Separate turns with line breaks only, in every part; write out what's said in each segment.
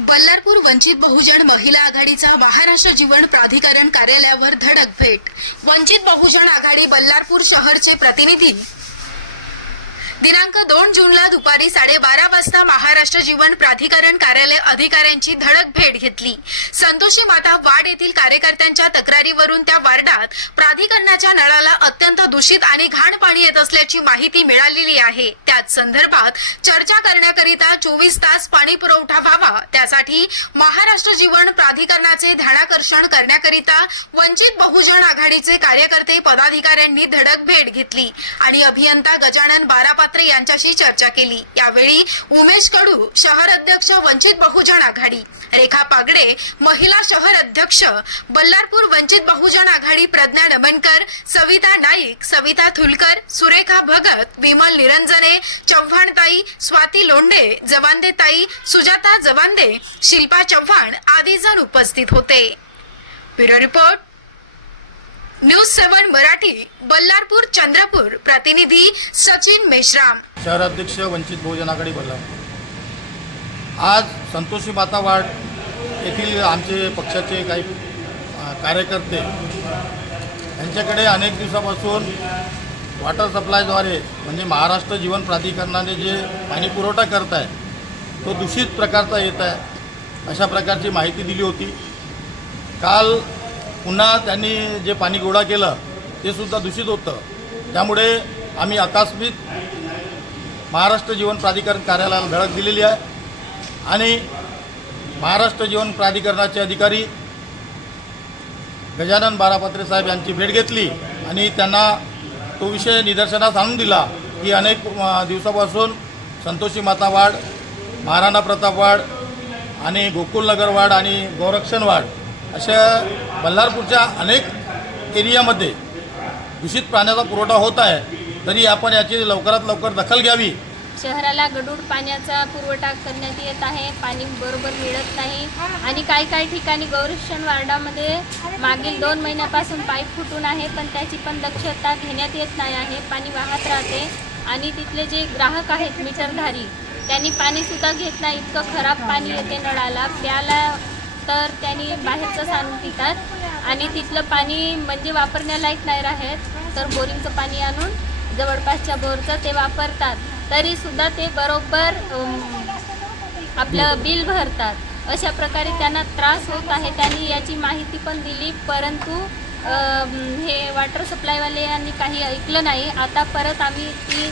बल्लारपूर वंचित बहुजन महिला आघाडीचा महाराष्ट्र जीवन प्राधिकरण कार्यालयावर धडक भेट. वंचित बहुजन आघाडी बल्लारपूर शहरचे प्रतिनिधी दिनांक दोन जूनला दुपारी साडेबारा वाजता महाराष्ट्र जीवन प्राधिकरण कार्यालय अधिकाऱ्यांची धडक भेट घेतली. संतोषी माता वार्ड येथील कार्यकर्त्यांच्या तक्रारीवरून त्या वार्डात प्राधिकरणाच्या नळाला अत्यंत दूषित आणि घाण पाणी येत असल्याची माहिती मिळालेली आहे. त्याच संदर्भात चर्चा करण्याकरिता चोवीस तास पाणी पुरवठा व्हावा त्यासाठी महाराष्ट्र जीवन प्राधिकरणाचे ध्यानाकर्षण करण्याकरिता वंचित बहुजन आघाडीचे कार्यकर्ते पदाधिकाऱ्यांनी धडक भेट घेतली आणि अभियंता गजानन ठाकरे यांच्याशी चर्चा केली. यावेळी उमेश कडू शहर अध्यक्ष वंचित बहुजन आघाडी रेखा पागडे महिला शहर अध्यक्ष बल्लारपूर वंचित बहुजन आघाडी प्रज्ञा नमनकर सविता नाईक सविता थुलकर सुरेखा भगत विमल निरंजने चव्हाणताई स्वाती लोंढे जवांदे ताई सुजाता जवांदे शिल्पा चव्हाण आदी जण उपस्थित होते. Bureau report news seven Marathi Ballarpur Chandrapur. प्रतिनिधी सचिन मेश्राम.
शहराध्यक्ष वंचित बहुजन आघाडी बल्लारपूर. आज संतोषी माता वार्ड येथील आमचे पक्षाचे काही कार्यकर्ते यांच्याकडे अनेक दिवसापासून वॉटर सप्लायद्वारे म्हणजे महाराष्ट्र जीवन प्राधिकरणाने जे पाणी पुरवठा करत आहे तो दूषित प्रकारचा येत आहे अशा प्रकारची माहिती दिली होती. काल पुन्हा त्यांनी जे पाणी गोळा केलं ते सुद्धा दूषित होतं. त्यामुळे आम्ही आकस्मित महाराष्ट्र जीवन प्राधिकरण कार्यालयाला धडक दिलेली आहे. आणि महाराष्ट्र जीवन प्राधिकरणाचे अधिकारी गजानन बारापत्रे साहेब यांची भेट घेतली आणि त्यांना तो विषय निदर्शनास आणून दिला की अनेक दिवसापासून संतोषी माता वाड महाराणा प्रताप वाड आणि गोकुलनगर वाड आणि गोरक्षण वाड अशा बल्लारपूरच्या अनेक एरियामध्ये दूषित पाण्याचा पुरवठा होत आहे तरी आपण याची लवकरात लवकर दखल घ्यावी.
शहराला गढूळ पाण्याचा पुरवठा करण्यात येत आहे पाणी बरोबर मिळत नाही आणि काही काही ठिकाणी गौरक्षण वार्डामध्ये मागील दोन महिन्यापासून पाईप फुटून आहे पण त्याची पण दक्षता घेण्यात येत नाही आहे. पाणी वाहत राहते आणि तिथले जे ग्राहक आहेत मीटरधारी त्यांनी पाणीसुद्धा घेत नाही. इतकं खराब पाणी येते नळाला. प्याला तर त्यांनी बाहेरचं आणून पितात. आणि तिथलं पाणी म्हणजे वापरण्यालायक नाही राहत. तर बोरिंगचं पाणी आणून जवळपासच्या बोरचं ते वापरतात. तरी सुद्धा ते बरोबर आपलं बिल भरतात. अशा प्रकारे त्यांना त्रास होत आहे. त्यांनी याची माहिती पण दिली. परंतु हे वॉटर सप्लायवाले यांनी काही ऐकलं नाही. आता परत आम्ही ती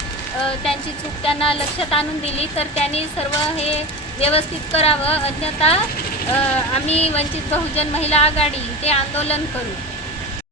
त्यांची चूक त्यांना लक्षात आणून दिली. तर त्यांनी सर्व हे व्यवस्थित करावं. अन्यथा आम्ही वंचित बहुजन महिला आघाडी ते आंदोलन करू.